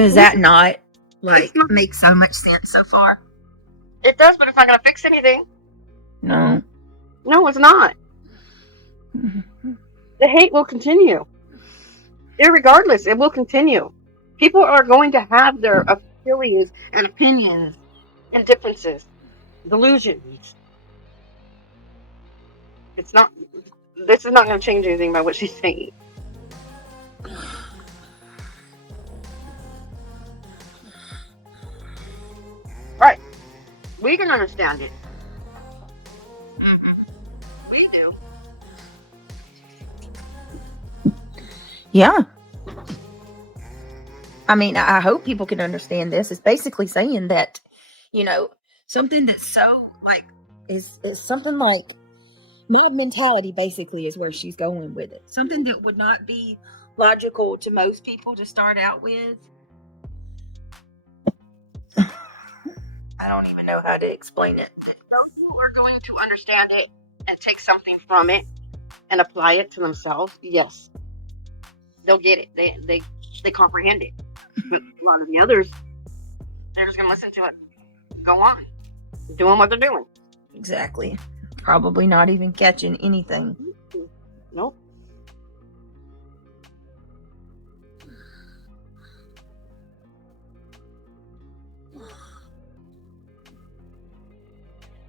Does that not make so much sense so far? It does, but it's not going to fix anything. No. No, it's not. The hate will continue. Irregardless, it will continue. People are going to have their affiliates and opinions and differences, delusions. This is not going to change anything by what she's saying. Right. We can understand it. We do. Yeah. I mean, I hope people can understand this. It's basically saying that, something that's so, is something like mob mentality, basically, is where she's going with it. Something that would not be logical to most people to start out with. I don't even know how to explain it. Those who are going to understand it and take something from it and apply it to themselves, yes, they'll get it. They comprehend it. But a lot of the others, they're just going to listen to it. Go on. Doing what they're doing. Exactly. Probably not even catching anything. Nope.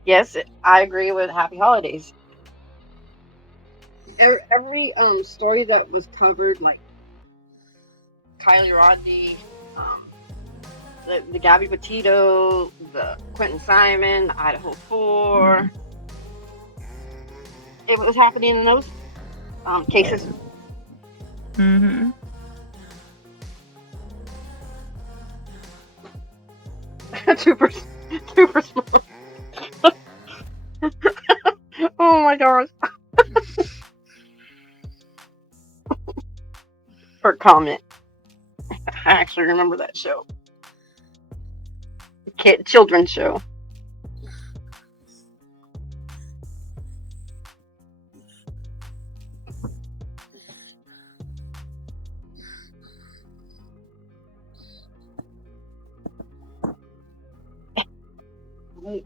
Yes, I agree with Happy Holidays. Every story that was covered, like Kylie, Rodney, the Gabby Petito, the Quinton Simon, Idaho 4. It was happening in those cases. Mm-hmm. super smart. Oh my gosh. For comment. I actually remember that show. Children's show.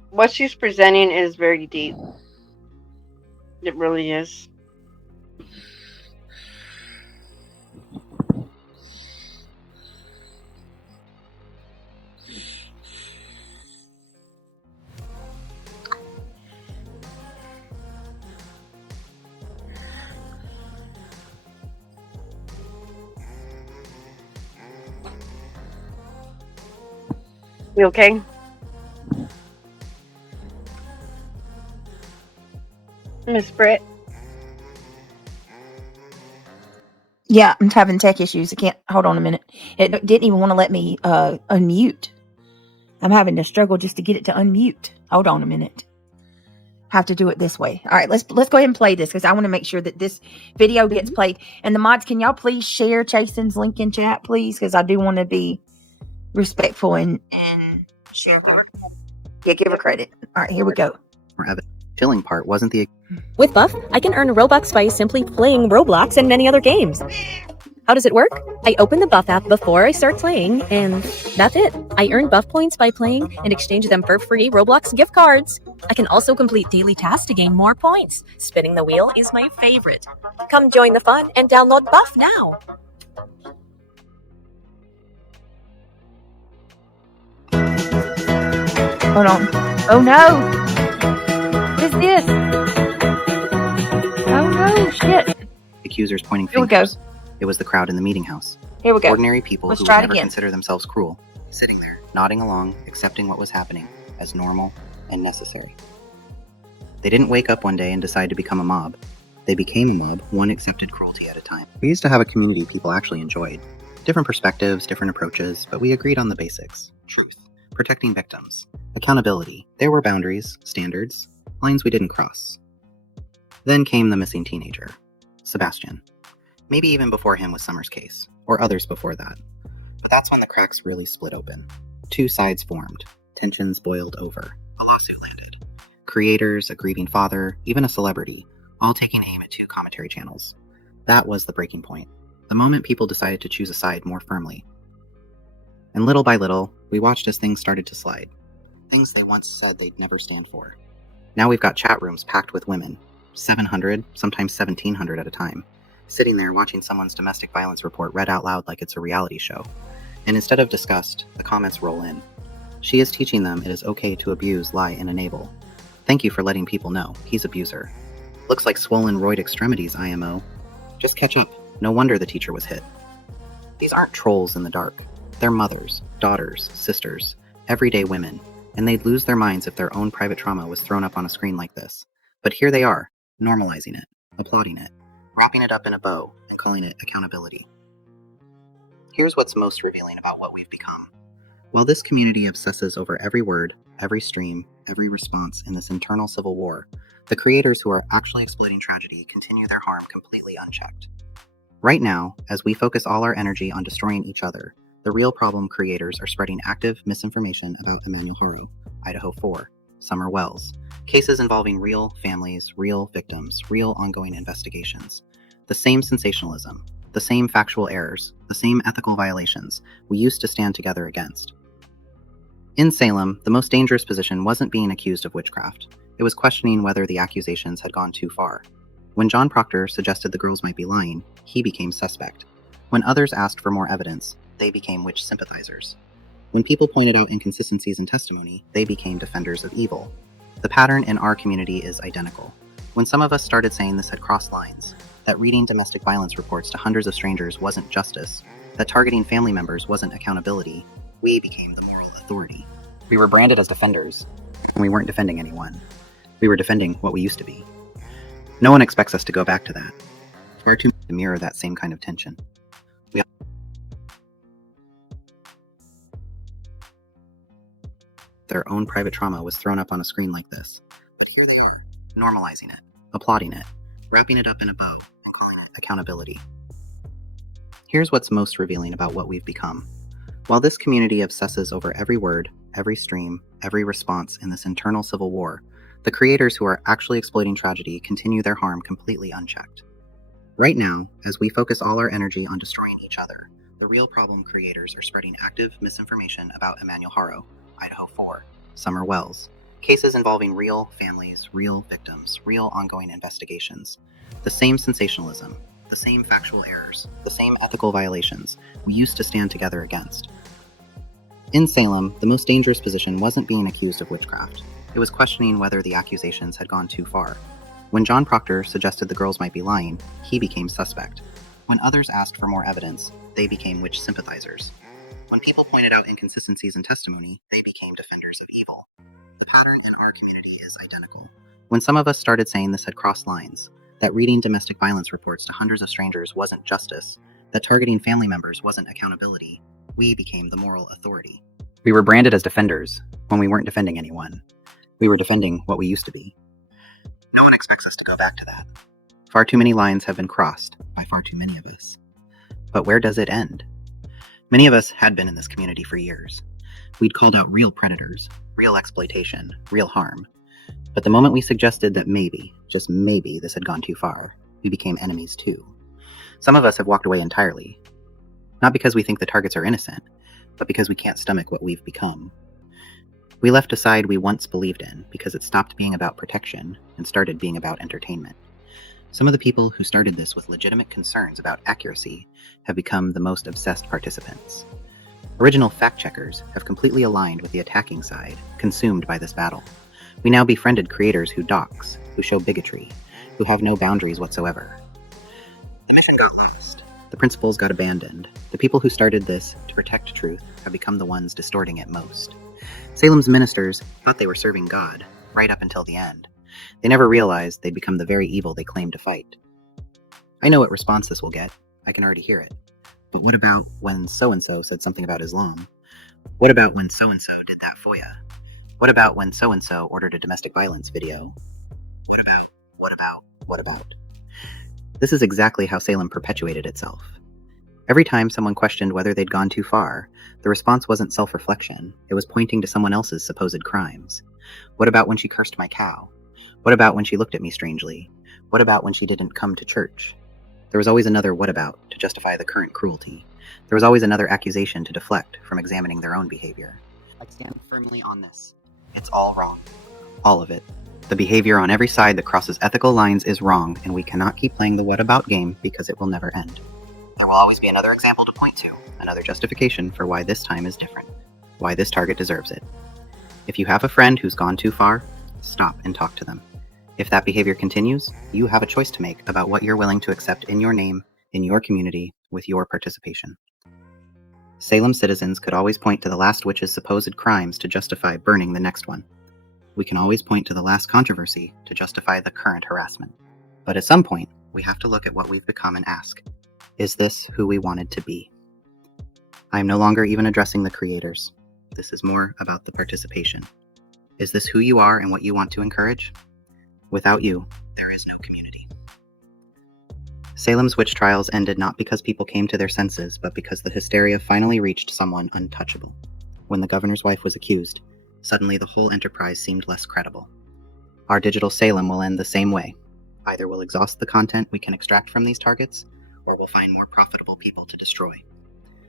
What she's presenting is very deep. It really is. You okay? Miss Britt? Yeah, I'm having tech issues. I can't. Hold on a minute. It didn't even want to let me unmute. I'm having to struggle just to get it to unmute. Hold on a minute. Have to do it this way. All right, let's go ahead and play this because I want to make sure that this video gets played. And the mods, can y'all please share Chasen's link in chat, please? Because I do want to be respectful and share her. Yeah, give her credit. All right, here we go. Chilling part wasn't the... With Buff, I can earn Robux by simply playing Roblox and many other games. How does it work? I open the Buff app before I start playing, and that's it. I earn Buff points by playing and exchange them for free Roblox gift cards. I can also complete daily tasks to gain more points. Spinning the wheel is my favorite. Come join the fun and download Buff now. Hold on. Oh no! What is this? Oh no, shit. Accusers pointing Here we go. fingers. It was the crowd in the meeting house. Here we go. Ordinary people Let's who try would it never again. consider themselves cruel, sitting there, nodding along, accepting what was happening as normal and necessary. They didn't wake up one day and decide to become a mob. They became a mob, one accepted cruelty at a time. We used to have a community people actually enjoyed. Different perspectives, different approaches, but we agreed on the basics. Truth. Protecting victims. Accountability. There were boundaries, standards, lines we didn't cross. Then came the missing teenager, Sebastian. Maybe even before him was Summer's case, or others before that. But that's when the cracks really split open. Two sides formed. Tensions boiled over. A lawsuit landed. Creators, a grieving father, even a celebrity, all taking aim at two commentary channels. That was the breaking point. The moment people decided to choose a side more firmly. And little by little, we watched as things started to slide. Things they once said they'd never stand for. Now we've got chat rooms packed with women, 700, sometimes 1,700 at a time, sitting there watching someone's domestic violence report read out loud like it's a reality show. And instead of disgust, the comments roll in. She is teaching them it is okay to abuse, lie, and enable. Thank you for letting people know. He's abuser. Looks like swollen roid extremities, IMO. Just catch up. No wonder the teacher was hit. These aren't trolls in the dark. They're mothers, daughters, sisters, everyday women, and they'd lose their minds if their own private trauma was thrown up on a screen like this. But here they are, normalizing it, applauding it, wrapping it up in a bow, and calling it accountability. Here's what's most revealing about what we've become. While this community obsesses over every word, every stream, every response in this internal civil war, the creators who are actually exploiting tragedy continue their harm completely unchecked. Right now, as we focus all our energy on destroying each other, the real problem creators are spreading active misinformation about Emmanuel Horo, Idaho 4, Summer Wells, cases involving real families, real victims, real ongoing investigations. The same sensationalism, the same factual errors, the same ethical violations we used to stand together against. In Salem, the most dangerous position wasn't being accused of witchcraft. It was questioning whether the accusations had gone too far. When John Proctor suggested the girls might be lying, he became suspect. When others asked for more evidence, they became witch sympathizers. When people pointed out inconsistencies in testimony, they became defenders of evil. The pattern in our community is identical. When some of us started saying this had crossed lines, that reading domestic violence reports to hundreds of strangers wasn't justice, that targeting family members wasn't accountability, we became the moral authority. We were branded as defenders, and we weren't defending anyone. We were defending what we used to be. No one expects us to go back to that. Far too much to mirror that same kind of tension. Their own private trauma was thrown up on a screen like this. But here they are, normalizing it, applauding it, wrapping it up in a bow, and calling it accountability. Here's what's most revealing about what we've become. While this community obsesses over every word, every stream, every response in this internal civil war, the creators who are actually exploiting tragedy continue their harm completely unchecked. Right now, as we focus all our energy on destroying each other, the real problem creators are spreading active misinformation about Emmanuel Horo, Idaho 4, Summer Wells, cases involving real families, real victims, real ongoing investigations. The same sensationalism, the same factual errors, the same ethical violations we used to stand together against. In Salem, the most dangerous position wasn't being accused of witchcraft. It was questioning whether the accusations had gone too far. When John Proctor suggested the girls might be lying, he became suspect. When others asked for more evidence, they became witch sympathizers. When people pointed out inconsistencies in testimony, they became defenders of evil. The pattern in our community is identical. When some of us started saying this had crossed lines, that reading domestic violence reports to hundreds of strangers wasn't justice, that targeting family members wasn't accountability, we became the moral authority. We were branded as defenders when we weren't defending anyone. We were defending what we used to be. No one expects us to go back to that. Far too many lines have been crossed by far too many of us. But where does it end? Many of us had been in this community for years. We'd called out real predators, real exploitation, real harm. But the moment we suggested that maybe, just maybe, this had gone too far, we became enemies too. Some of us have walked away entirely. Not because we think the targets are innocent, but because we can't stomach what we've become. We left a side we once believed in because it stopped being about protection and started being about entertainment. Some of the people who started this with legitimate concerns about accuracy have become the most obsessed participants. Original fact-checkers have completely aligned with the attacking side, consumed by this battle. We now befriended creators who dox, who show bigotry, who have no boundaries whatsoever. The mission got lost. The principles got abandoned. The people who started this to protect truth have become the ones distorting it most. Salem's ministers thought they were serving God, right up until the end. They never realized they'd become the very evil they claimed to fight. I know what response this will get. I can already hear it. But what about when so-and-so said something about Islam? What about when so-and-so did that FOIA? What about when so-and-so ordered a domestic violence video? What about? This is exactly how Salem perpetuated itself. Every time someone questioned whether they'd gone too far, the response wasn't self-reflection. It was pointing to someone else's supposed crimes. What about when she cursed my cow? What about when she looked at me strangely? What about when she didn't come to church? There was always another what about to justify the current cruelty. there was always another accusation to deflect from examining their own behavior. I stand firmly on this. It's all wrong. All of it. The behavior on every side that crosses ethical lines is wrong, and we cannot keep playing the what about game because it will never end. There will always be another example to point to, another justification for why this time is different, why this target deserves it. If you have a friend who's gone too far, stop and talk to them. If that behavior continues, you have a choice to make about what you're willing to accept in your name, in your community, with your participation. Salem citizens could always point to the last witch's supposed crimes to justify burning the next one. We can always point to the last controversy to justify the current harassment. But at some point, we have to look at what we've become and ask, is this who we wanted to be? I am no longer even addressing the creators. This is more about the participation. Is this who you are and what you want to encourage? Without you, there is no community. Salem's witch trials ended not because people came to their senses, but because the hysteria finally reached someone untouchable. When the governor's wife was accused, suddenly the whole enterprise seemed less credible. Our digital Salem will end the same way. Either we'll exhaust the content we can extract from these targets, or we'll find more profitable people to destroy.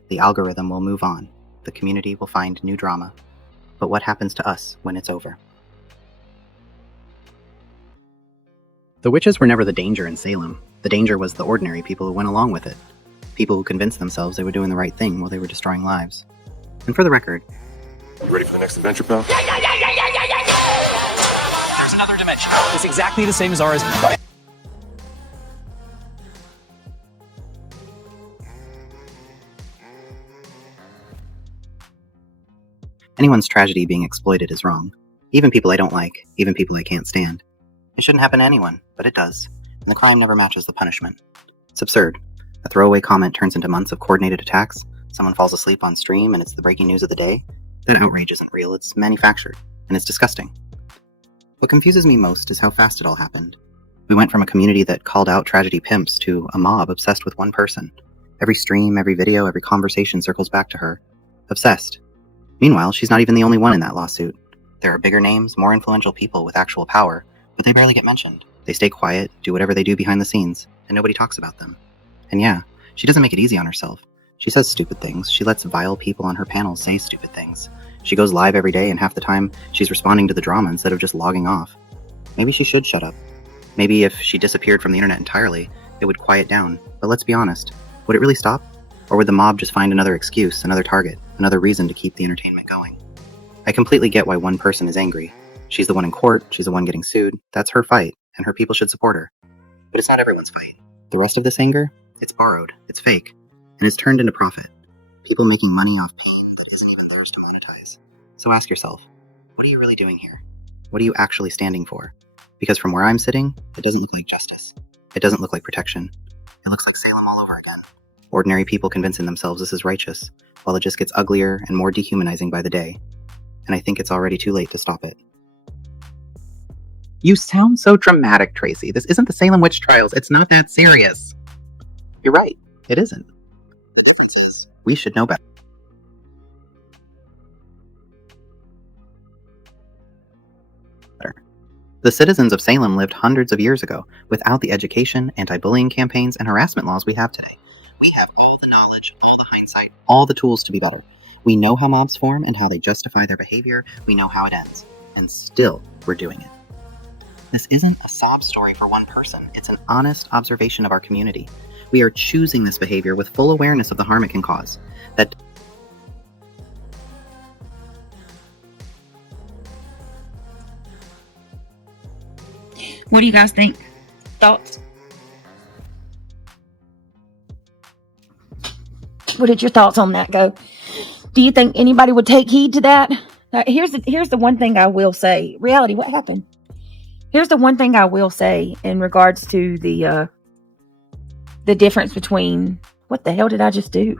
The algorithm will move on. The community will find new drama. But what happens to us when it's over? The witches were never the danger in Salem. The danger was the ordinary people who went along with it. People who convinced themselves they were doing the right thing while they were destroying lives. And for the record, You ready for the next adventure, pal? There's another dimension. It's exactly the same as ours. anyone's tragedy being exploited is wrong. Even people I don't like, even people I can't stand. It shouldn't happen to anyone, but it does. And the crime never matches the punishment. It's absurd. A throwaway comment turns into months of coordinated attacks. Someone falls asleep on stream and it's the breaking news of the day. That outrage isn't real, it's manufactured. And it's disgusting. What confuses me most is how fast it all happened. We went from a community that called out tragedy pimps to a mob obsessed with one person. Every stream, every video, every conversation circles back to her. Obsessed. Meanwhile, she's not even the only one in that lawsuit. There are bigger names, more influential people with actual power, but they barely get mentioned. They stay quiet, do whatever they do behind the scenes, and nobody talks about them. And yeah, she doesn't make it easy on herself. She says stupid things. She lets vile people on her panels say stupid things. She goes live every day, and half the time, she's responding to the drama instead of just logging off. Maybe she should shut up. Maybe if she disappeared from the internet entirely, it would quiet down. But let's be honest, would it really stop? Or would the mob just find another excuse, another target, another reason to keep the entertainment going? I completely get why one person is angry. She's the one in court, she's the one getting sued. That's her fight, and her people should support her. But it's not everyone's fight. The rest of this anger? It's borrowed, it's fake, and it's turned into profit. People making money off pain that isn't even theirs to monetize. So ask yourself, what are you really doing here? What are you actually standing for? Because from where I'm sitting, it doesn't look like justice. It doesn't look like protection. It looks like Salem all over again. Ordinary people convincing themselves this is righteous, while it just gets uglier and more dehumanizing by the day. And I think it's already too late to stop it. You sound so dramatic, Tracy. This isn't the Salem witch trials. It's not that serious. You're right. It isn't. The difference is, we should know better. The citizens of Salem lived hundreds of years ago without the education, anti-bullying campaigns, and harassment laws we have today. We have all the knowledge, all the hindsight, all the tools to be better. We know how mobs form and how they justify their behavior. We know how it ends. And still, we're doing it. This isn't a sob story for one person. It's an honest observation of our community. We are choosing this behavior with full awareness of the harm it can cause. What do you guys think? Thoughts? What did your thoughts on that go? Do you think anybody would take heed to that? Here's the one thing I will say. Reality, what happened? Here's the one thing I will say in regards to the difference between, what the hell did I just do?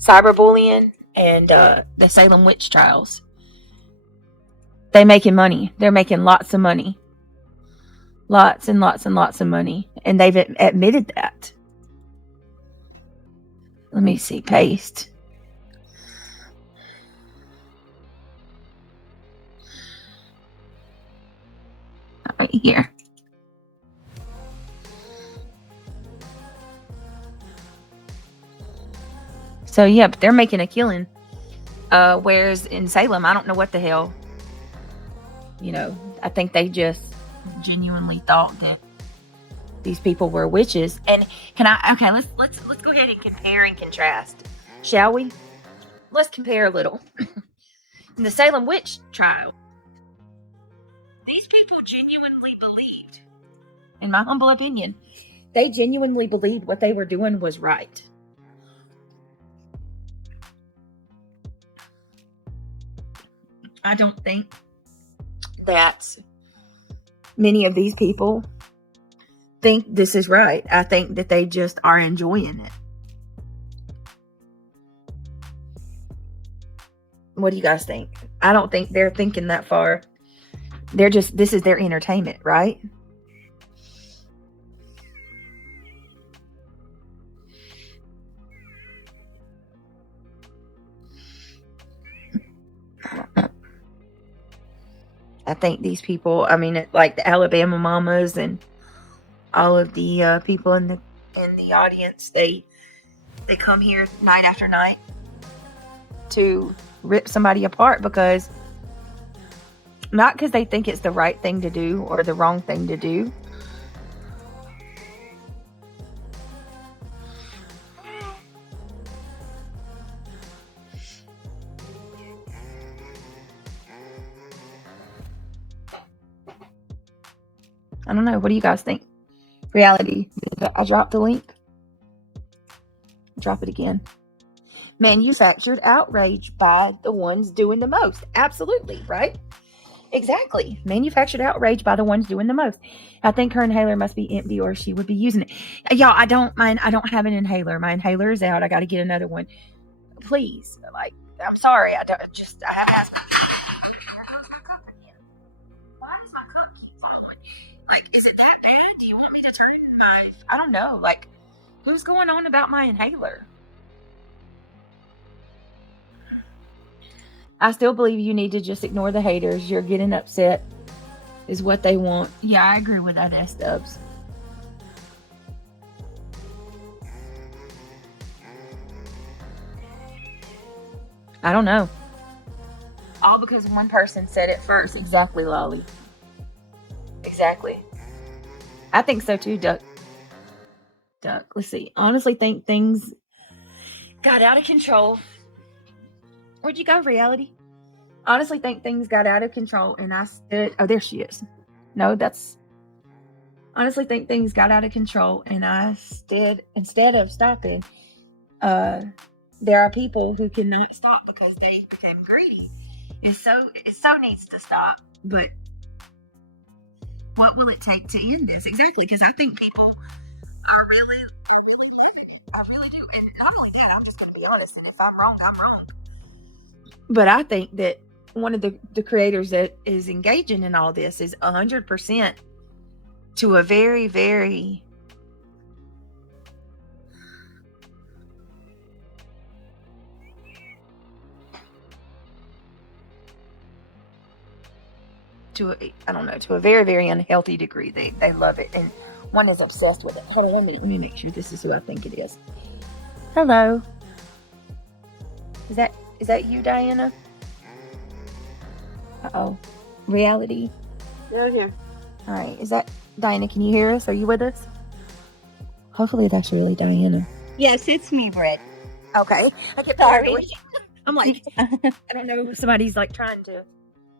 Cyberbullying and the Salem witch trials. They're making money. They're making lots of money. Lots and lots and lots of money. And they've admitted that. Let me see. Paste. Right here. So yeah, but they're making a killing. Whereas in Salem, I don't know what the hell. You know, I think they just genuinely thought that these people were witches. And let's go ahead and compare and contrast, shall we? Let's compare a little. In the Salem witch trial, these people genuinely believed, in my humble opinion, they genuinely believed what they were doing was right. I don't think that many of these people think this is right. I think that they just are enjoying it. What do you guys think? I don't think they're thinking that far. This is their entertainment, right? I think these people, I mean, like the Alabama mamas and all of the people in the audience, they come here night after night to rip somebody apart not because they think it's the right thing to do or the wrong thing to do. I don't know. What do you guys think? Reality. I dropped the link. Drop it again. Manufactured outrage by the ones doing the most. Absolutely, right? Exactly. Manufactured outrage by the ones doing the most. I think her inhaler must be empty or she would be using it. Y'all, I don't have an inhaler. My inhaler is out. I got to get another one. Please. Like, I'm sorry. I don't just, I have why is my cup keep falling? Like, is it that bad? Do you want me to turn my, I don't know. Like, who's going on about my inhaler? I still believe you need to just ignore the haters. You're getting upset is what they want. Yeah, I agree with that, S-Dubs. I don't know. All because one person said it first. Exactly, Lolly. Exactly. I think so too, Duck. Let's see. Honestly think things got out of control. Where'd you go, Reality? Honestly think things got out of control and I stood... Oh, there she is. No, that's... Honestly think things got out of control and I instead of stopping, there are people who cannot stop because they became greedy. It so needs to stop. But what will it take to end this? Exactly, because I think people are I really do. And not only that, I'm just going to be honest, and if I'm wrong, I'm wrong. But I think that one of the creators that is engaging in all this is 100% to a very, very to a very, very unhealthy degree. They love it, and one is obsessed with it. Hold on 1 minute. Let me make sure this is who I think it is. Hello. Is that you, Diana? Uh-oh. Reality? Yeah, here. All right. Is that Diana? Can you hear us? Are you with us? Hopefully that's really Diana. Yes, it's me, Britt. Okay. I kept Sorry. I'm like, I don't know. Somebody's like trying to.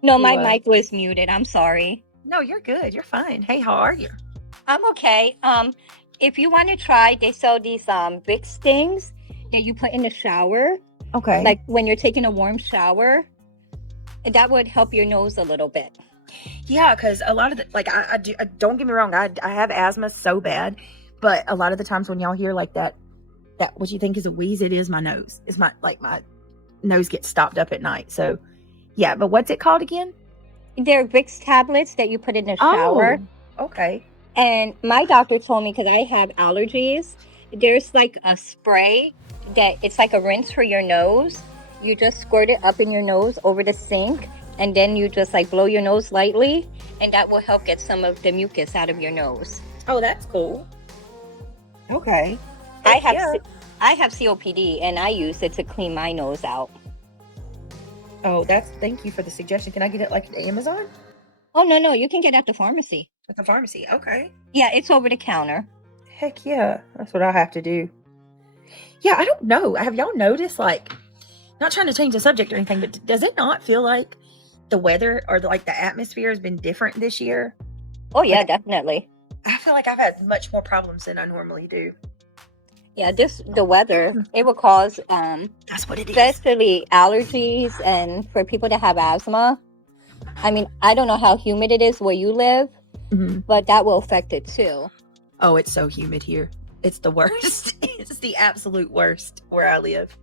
No, my mic was muted. I'm sorry. No, you're good. You're fine. Hey, how are you? I'm okay. If you want to try, they sell these Vicks things that you put in the shower. Okay. Like when you're taking a warm shower. That would help your nose a little bit. Yeah, because a lot of I don't get me wrong, I have asthma so bad, but a lot of the times when y'all hear like that what you think is a wheeze, it is my nose. It's my nose gets stopped up at night. So yeah, but what's it called again? They're Vicks tablets that you put in the shower. Oh, okay. And my doctor told me, because I have allergies, there's like a spray that it's like a rinse for your nose. You just squirt it up in your nose over the sink, and then you just like blow your nose lightly, and that will help get some of the mucus out of your nose. Oh, that's cool. Okay. I I have COPD and I use it to clean my nose out. Oh, thank you for the suggestion. Can I get it like at Amazon? Oh, no, you can get it at the pharmacy. At the pharmacy, okay. Yeah, it's over the counter. Heck yeah, that's what I'll have to do. Yeah, I don't know. Have y'all noticed, like, not trying to change the subject or anything, but does it not feel like the weather or like the atmosphere has been different this year? Oh, yeah, Like, definitely. I feel like I've had much more problems than I normally do. Yeah, the weather, it will cause, That's what it is. especially allergies and for people that have asthma. I mean, I don't know how humid it is where you live, but that will affect it too. Oh, it's so humid here. It's the worst. It's the absolute worst where I live.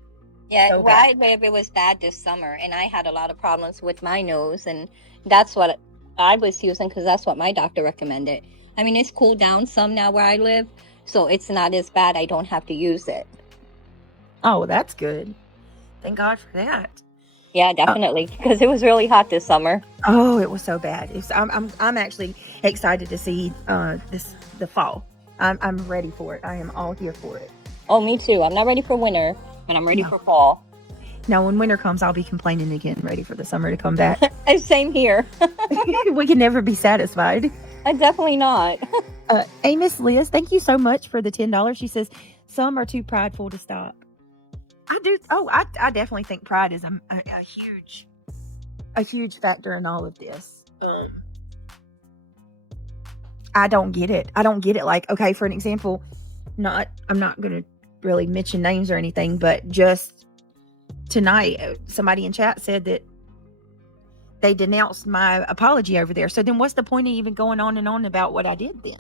Yeah, So where I bad. live, it was bad this summer, and I had a lot of problems with my nose, and that's what I was using because that's what my doctor recommended. I mean, it's cooled down some now where I live, so it's not as bad. I don't have to use it. Oh, well, that's good. Thank God for that. Yeah, definitely, because it was really hot this summer. Oh, it was so bad. I'm actually excited to see the fall. I'm ready for it. I am all here for it. Oh, me too. I'm not ready for winter, but I'm ready for fall. Now, when winter comes, I'll be complaining again, ready for the summer to come back. Same here. We can never be satisfied. Definitely not. Amos Liz, thank you so much for the $10. She says some are too prideful to stop. I do. Oh, I definitely think pride is a huge factor in all of this. I don't get it. Like, okay, for an example, I'm not going to really mention names or anything, but just tonight, somebody in chat said that they denounced my apology over there. So then what's the point of even going on and on about what I did then?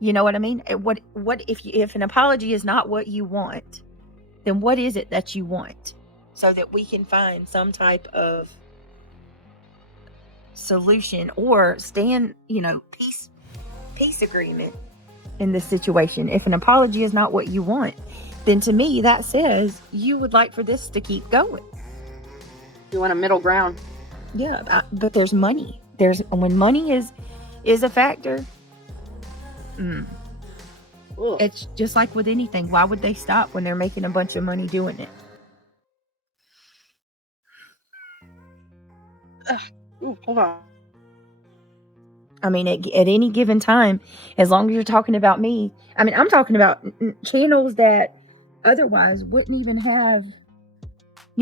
You know what I mean? What if an apology is not what you want, then what is it that you want? So that we can find some type of solution or stand, peace agreement in this situation. If an apology is not what you want, then to me that says you would like for this to keep going. You want a middle ground. Yeah, but there's money. When money is a factor. It's just like with anything. Why would they stop when they're making a bunch of money doing it? Hold on. I mean, at any given time, as long as you're talking about me, I mean, I'm talking about channels that otherwise wouldn't even have,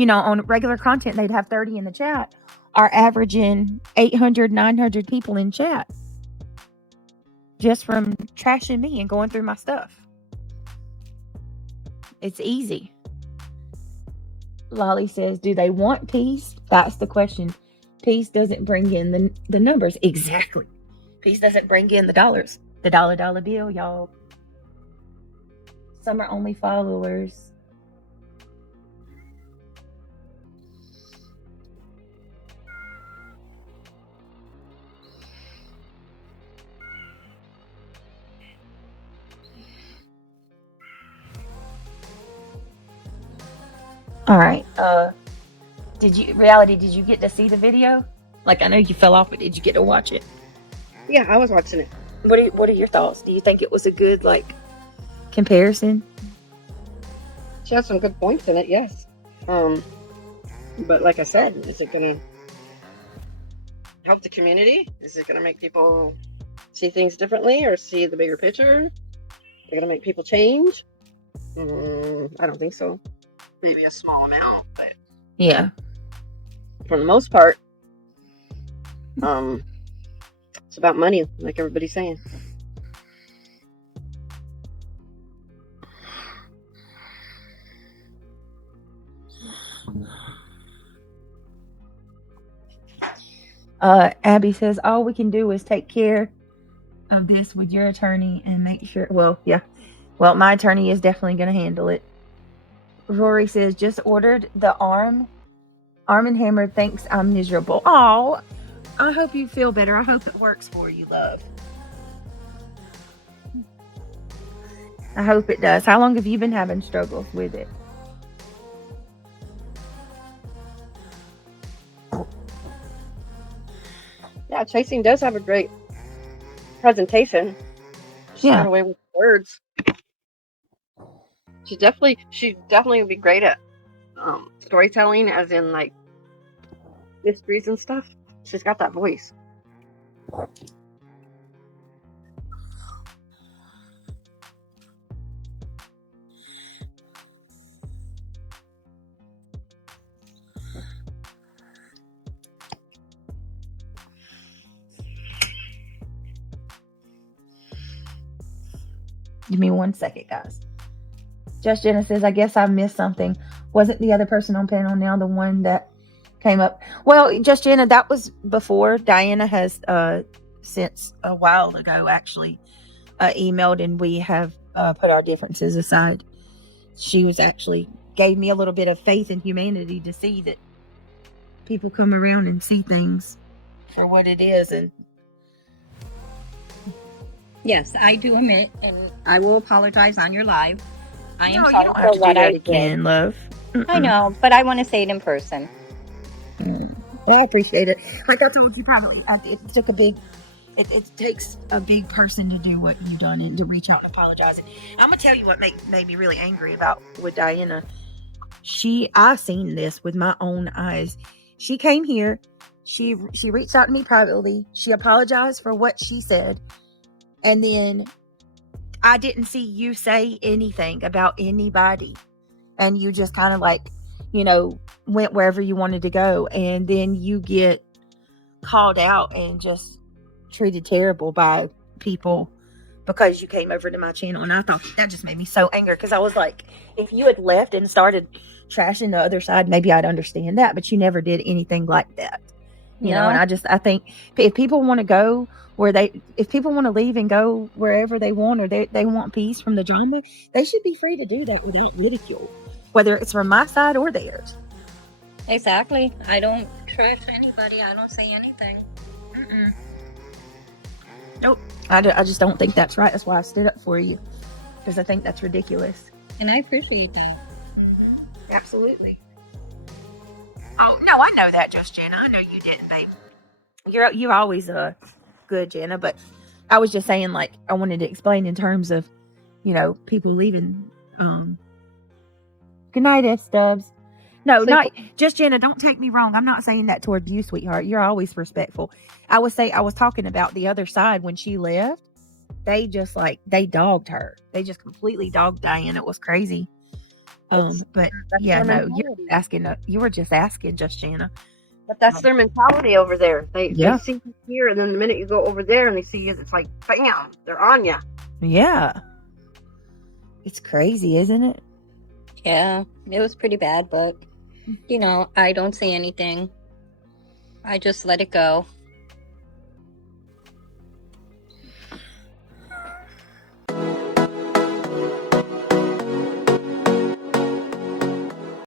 on regular content, they'd have 30 in the chat, are averaging 800, 900 people in chat just from trashing me and going through my stuff. It's easy. Lolly says, do they want peace? That's the question. Peace doesn't bring in the numbers. Exactly. Peace doesn't bring in the dollars. The dollar bill, y'all. Some are only followers. All right. Did you get to see the video? Like, I know you fell off, but did you get to watch it? Yeah, I was watching it. What are your thoughts? Do you think it was a good, comparison? She has some good points in it, yes. But like I said, is it gonna help the community? Is it gonna make people see things differently or see the bigger picture? Is it gonna make people change? I don't think so. Maybe a small amount, but Yeah. for the most part, it's about money, like everybody's saying. Abby says, all we can do is take care of this with your attorney and make sure. Well, yeah. Well, my attorney is definitely going to handle it. Rory says, just ordered the Arm & Hammer. Thanks, I'm miserable. Oh, I hope you feel better. I hope it works for you, love. I hope it does. How long have you been having struggles with it? Yeah, Chasing does have a great presentation. She got away with words. She definitely would be great at storytelling, as in like mysteries and stuff. She's got that voice. Give me 1 second, guys. Just Jenna says, I guess I missed something. Wasn't the other person on panel now the one that came up? Well, Just Jenna, that was before. Diana has, since a while ago, actually emailed, and we have put our differences aside. She was actually gave me a little bit of faith in humanity to see that people come around and see things for what it is. And Yes, I do admit, and I will apologize on your live. I am no, you sorry don't have for to do what that I again, did. love. I know, but I want to say it in person. I appreciate it. Like I told you, probably it took a big. It takes a big person to do what you've done and to reach out and apologize. I'm gonna tell you what made me really angry about with Diana. I seen this with my own eyes. She came here. She reached out to me privately. She apologized for what she said, and then I didn't see you say anything about anybody, and you just kind of like, went wherever you wanted to go, and then you get called out and just treated terrible by people because you came over to my channel. And I thought that just made me so angry, because I was like, if you had left and started trashing the other side, maybe I'd understand that, but you never did anything like that, you know. And I think if people want to go if people want to leave and go wherever they want, or they want peace from the drama, they should be free to do that without ridicule, whether it's from my side or theirs. Exactly. I don't trash anybody. I don't say anything. Nope. I just don't think that's right. That's why I stood up for you, because I think that's ridiculous. And I appreciate that. Absolutely. Oh no, I know that, Just Jenna. I know you didn't, babe. You're always good, Jenna. But I was just saying, like, I wanted to explain in terms of, people leaving. Good night, F Stubbs. No, not Just Jenna. Don't take me wrong. I'm not saying that towards you, sweetheart. You're always respectful. I was talking about the other side. When she left, they just they dogged her. They just completely dogged Diana. It was crazy. But yeah, no, you were just asking, Just Jenna. But that's their mentality over there. They see you here, and then the minute you go over there and they see you, it's like, bam, they're on you. Yeah. It's crazy, isn't it? Yeah, it was pretty bad, but I don't say anything. I just let it go.